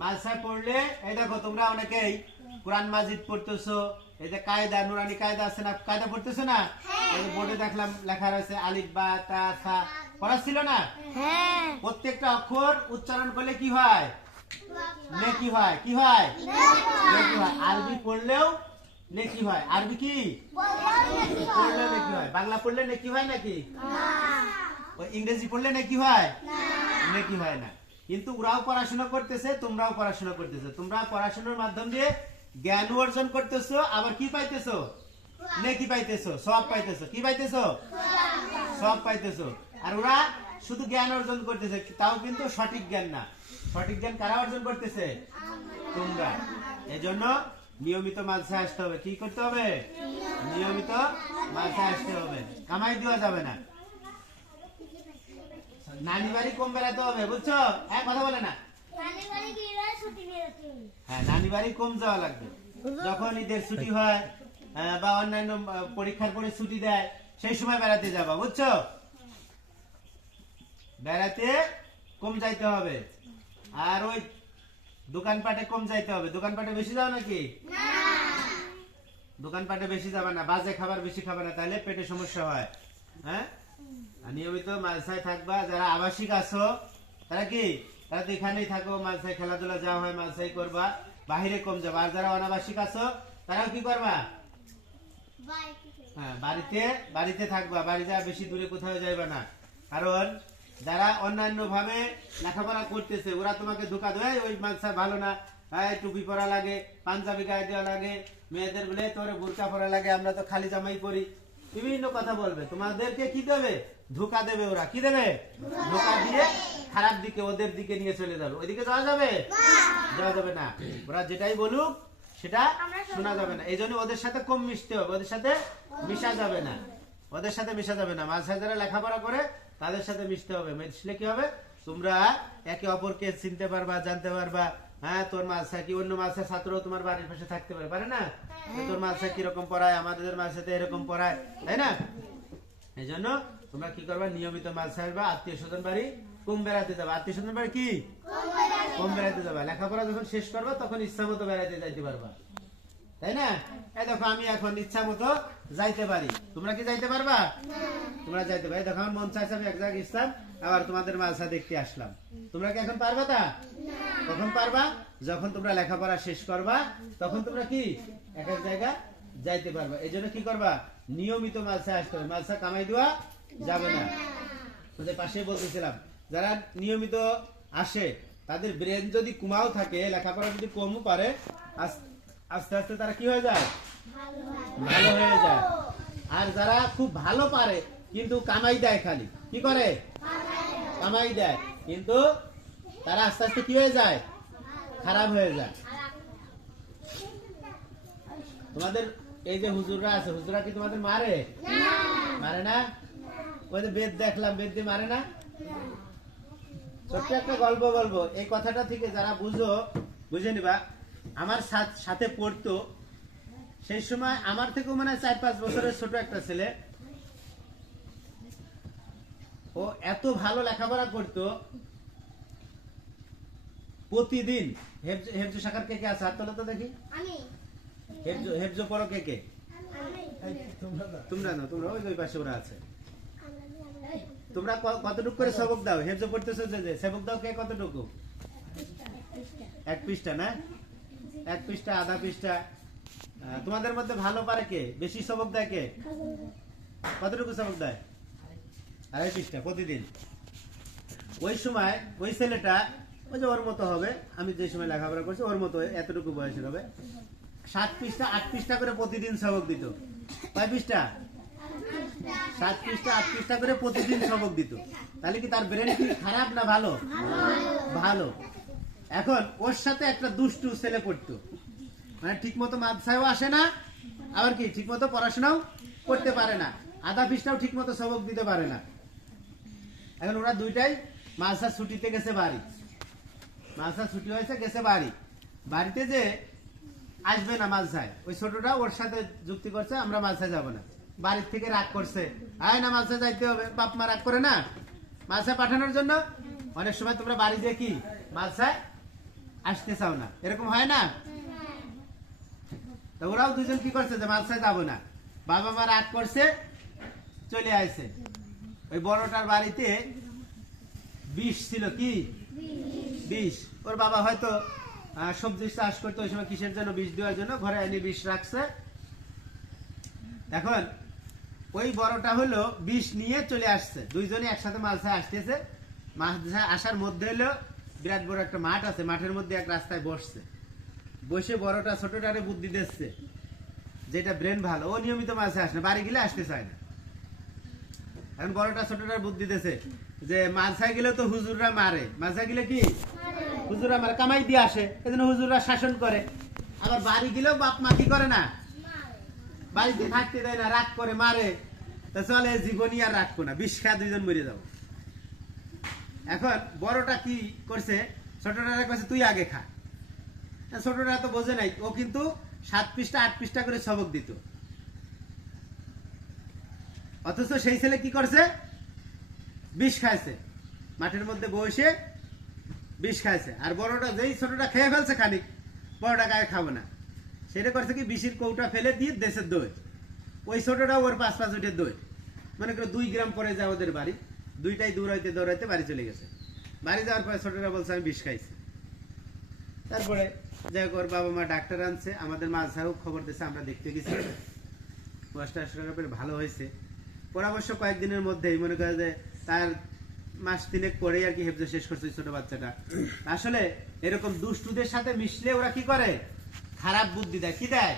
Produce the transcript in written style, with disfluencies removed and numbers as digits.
মাদ্রাসায় পড়লে এই দেখো তোমরা অনেকেই কোরআন মাজিদ পড়তেছো, এই যে কায়দা নুরানি কায়দা আছে না, কায়দা পড়তেছো না? এই যে বোর্ডে দেখলাম লেখা রয়েছে আলিফ বা তা সা, পড়া ছিল না? প্রত্যেকটা অক্ষর উচ্চারণ করলে কি হয়? নেকি হয়। কি হয়? নেকি হয়। আরবি পড়লেও নেকি হয়। আরবি কি পড়লেও নেকি হয়। বাংলা পড়লে নেকি হয় নাকি? ইংরেজি পড়লে নেকি হয়? নেকি হয় না। কিন্তু ওরাও পড়াশোনা করতেছে, তোমরাও পড়াশোনা করতেছো। তোমরা পড়াশোনার মাধ্যম দিয়ে জ্ঞান অর্জন করতেছো, আবার কি পাইতেছো? নেকি পাইতেছো, সওয়াব পাইতেছো। কি পাইতেছো? সওয়াব পাইতেছো। আর ওরা শুধু জ্ঞান অর্জন করতেছে, তাও কিন্তু সঠিক জ্ঞান না। সঠিক জ্ঞান কারা অর্জন করতেছে? তোমরা। এজন্য নিয়মিত মাদ্রাসায় আসতে হবে। কি করতে হবে? নিয়মিত মাদ্রাসায় আসতে হবে। কামাই দেওয়া যাবে না। নানি বাড়ি কম বেড়াতে হবে, বুঝছো? হ্যাঁ, কথা বলে না। হ্যাঁ, নানি বাড়ি কম যাওয়া লাগবে। যখন ঈদের ছুটি হয় বা অন্যান্য পরীক্ষার পরে ছুটি দেয়, সেই সময় বেড়াতে যাবা, বুঝছো? বেড়াতে কম যাইতে হবে। আর ওই দোকানপাটে কম যাইতে হবে। দোকানপাটে বেশি যাও নাকি? দোকানপাটে বেশি যাবে না, বাজে খাবার বেশি খাবে না, তাহলে পেটে সমস্যা হয়। হ্যাঁ, নিয়মিত মাদ্রাসায় থাকবা। যারা আবাসিক আছো তারা কি, তারা তো এখানেই থাকো, মাদ্রাসায় খেলাধুলা যাওয়া হয়, মাদ্রাসায় করবা, বাহিরে কম যাবা। আর যারা অনাবাসিক আছো তারাও কি করবা? হ্যাঁ, বাড়িতে থাকবা। বাড়ি যা বেশি দূরে কোথাও যাইবা না। কারণ যারা অন্যান্য ভাবে লেখাপড়া করতেছে ওরা তোমাকে ধোকা দেয়, ওই মাদ্রাসা ভালো না, টুপি পরা লাগে, পাঞ্জাবি গায়ে দেওয়া লাগে, মেয়েদের বলে তোর বোরকা পরা লাগে, আমরা তো খালি জামাই পরি, বিভিন্ন কথা বলবে। তোমাদেরকে কি দেবে? ধোকা দেবে। ওরা কি দেবে? ধোকা দিয়ে খারাপ দিকে, ওদের দিকে নিয়ে চলে যাবে। ওইদিকে যাওয়া যাবে? যাওয়া যাবে না। ওরা যেটাই বলুক সেটা শোনা যাবে না। এই জন্য ওদের সাথে কম মিশতে হবে, ওদের সাথে মিশা যাবে না। ওদের সাথে মিশা যাবে না। মাদ্রাসায় যারা লেখাপড়া করে তাদের সাথে মিশতে হবে। মিশলে কি হবে? তোমরা একে অপরকে চিনতে পারবা, জানতে পারবা। হ্যাঁ, তোর মাদ্রাসা কি, অন্য মাদ্রাসার ছাত্র তোমার বাড়ির পাশে থাকতে পারে, পারে না? তোর মাদ্রাসা কিরকম পড়ায়, আমাদের মাদ্রাসাতে এরকম পড়ায়, তাই না? এই জন্য তোমরা কি করবা? নিয়মিত মাদ্রাসায় আসবা। আত্মীয় স্বজন বাড়ি কম বেড়াতে যাবা। আত্মীয় স্বজন বাড়ি কি কম বেড়াতে যাবা। লেখাপড়া যখন শেষ করবা তখন ইচ্ছা মতো বেড়াতে যাইতে পারবা, তাই না? এই দেখো আমি এখন ইচ্ছা মতো যাইতে পারি, তোমরা কি যাইতে পারবা? তোমরা যাইতে পারো। দেখো আমার মন চাইছে আমি এক জায়গায় ইসলাম, আবার তোমাদের মাদ্রাসা দেখতে আসলাম। তোমরা কি এখন পারবা? তা কখন পারবা? যখন তোমরা লেখাপড়া শেষ করবা তখন তোমরা কি এক এক জায়গা যাইতে পারবা। এই জন্য কি করবা? নিয়মিত মাদ্রাসায় আসতে হবে। মাদ্রাসা কামাই দেওয়া যাবে না। তোদের পাশে বলতেছিলাম, যারা নিয়মিত আসে তাদের ব্রেন যদি কমাও থাকে, লেখাপড়া যদি কমও পারে, আস্তে আস্তে তারা কি হয়ে যায়? ভালো হয়ে যায়। আর যারা খুব ভালো পারে কিন্তু কামাই দেয়, খালি কি করে? কামাই দেয়, কিন্তু তারা আস্তে আস্তে কি হয়ে যায়? খারাপ হয়ে যায়। তোমাদের এই যে হুজুররা আছে, হুজুররা কি তোমাদের মারে? মারে না? ওই যে বেদ দেখলাম, বেদ দিয়ে মারে না? ছোট্ট একটা গল্প বলবো, এই কথাটা থেকে যারা বুঝে নিবা। আমার সাথে পড়তো, সেই সময় আমার থেকেও মানে 4-5 বছরের ছোট একটা ছেলে, ও এত ভালো লেখাপড়া করতো। প্রতিদিন হেফজ শাখার কে কে আছে? হাত তোলো তো দেখি। হেফজ পড়ো কে কে? তোমরা না, তোমরা ওই পাশে ওরা আছে। তোমরা কতটুকু করে সবক দাও? হেফজ পড়তেছো যে সবক দাও কে কতটুকু? 1 পৃষ্ঠা না? 1 পৃষ্ঠা, আধা পৃষ্ঠা। তোমাদের মধ্যে ভালো পারে কে? বেশি সবক দেয় কে? কতটুকু সবক দেয়? 2.5 পৃষ্ঠা প্রতিদিন। ওই সময় ওই ছেলেটা ওই যে ওর মতো হবে, আমি যে সময় লেখাপড়া করছি ওর মতো এতটুকু বয়সের হবে, 7 পৃষ্ঠা 8 পৃষ্ঠা করে প্রতিদিন সবক দিত। কয় পৃষ্ঠা? 7 পৃষ্ঠা 8 পৃষ্ঠা করে প্রতিদিন সবক দিত। তাহলে কি তার ব্রেন কি খারাপ না ভালো? ভালো। এখন ওর সাথে একটা দুষ্টু ছেলে পড়তো, মানে ঠিক মতো মাদ্রাসায়ও আসে না, আবার কি ঠিক মতো পড়াশোনাও করতে পারে না, আধা পৃষ্ঠাও ঠিক মতো সবক দিতে পারে না। এখন ওরা দুইটাই মাদ্রাসা ছুটিতে গেছে বাড়ি। মাদ্রাসা ছুটি হয়েছে, গেছে বাড়ি। বাড়িতে যে আসবে না মাদ্রাসায়, ওই ছোটটা ওর সাথে যুক্তি করছে আমরা মাদ্রাসায় যাব না। বাড়ির থেকে রাগ করছে, আয় না মাদ্রাসায় যাইতে হবে। বাপ মা রাগ করে না মাদ্রাসায় পাঠানোর জন্য। অনেক সময় তোমরা বাড়ি দিয়ে কি মাদ্রাসায় আসতে চাও না, এরকম হয় না? তো ওরাও দুজন কি করছে যে মাদ্রাসায় যাবো না, বাবা মা রাগ করছে চলে আসছে। ওই বড়টার বাড়িতে বিষ ছিল, কি বিষ। ওর বাবা হয়তো সবজি চাষ করতে, ওই সময় কিসের জন্য বিষ দেওয়ার জন্য ঘরে এনে বিষ রাখছে। এখন ওই বড়টা হলো বিষ নিয়ে চলে আসছে, দুইজনে একসাথে মাদ্রাসায় আসতেছে। মাদ্রাসায় আসার মধ্যে হলো বিরাট বড় একটা মাঠ আছে, মাঠের মধ্যে এক রাস্তায় বসছে, বসে বড়টা ছোটটারে বুদ্ধি দিচ্ছে, যেটা ব্রেন ভালো, ও নিয়মিত মাদ্রাসায় আসে না, বাড়ি গেলে আসতে চায় না। এখন বড়টা ছোটটার বুদ্ধি দিচ্ছে যে মাদ্রাসায় গেলে তো হুজুররা মারে, মাদ্রাসায় গেলে কি হুজুররা মারে, কামাই দিয়ে আসে, এজন্য হুজুররা শাসন করে। আবার বাড়ি গেলেও বাপ মা কি করে না, বাড়িতে থাকতে দেয় না, রাগ করে মারে। তা চলে জীবনই আর রাখবো না, বিষ খা দুইজন মরে যাবো। এখন বড়টা কি করছে, ছোটটা কাছে তুই আগে খা। ছোটটা তো বোঝে নাই, ও কিন্তু 7 পৃষ্ঠা 8 পৃষ্ঠা করে সবক দিত, অথচ সেই ছেলে কি করছে, বিষ খাইছে, মাঠের মধ্যে বসে বিষ খাইছে। আর বড়টা যেই ছোটটা খেয়ে ফেলছে খানিক, বড়টা গায়ে খাবো না, সেটা করছে কি বিষের কৌটা ফেলে দিয়ে দেশের দই। ওই ছোটটা ওর পাঁচ উঠে দই, মনে করো 2 গ্রাম পরে যায় ওদের বাড়ি, দুইটাই দৌড়াইতে দৌড়াইতে বাড়ি চলে গেছে। বাড়ি যাওয়ার পরে ছোটটা বলছে আমি বিষ খাইছি। তারপরে যাই হোক ওর বাবা মা ডাক্তার আনছে, আমাদের মাঝাও খবর দিচ্ছে, আমরা দেখতে গেছি, ভালো হয়েছে। পরামর্শ কয়েকদিনের মধ্যেই মনে করে যে তার মাস 3 পরেই আর কি হেফজ শেষ করছে ছোট বাচ্চাটা। আসলে এরকম দুষ্টুদের সাথে মিশলে ওরা কি করে, খারাপ বুদ্ধি দেয়, কি দেয়।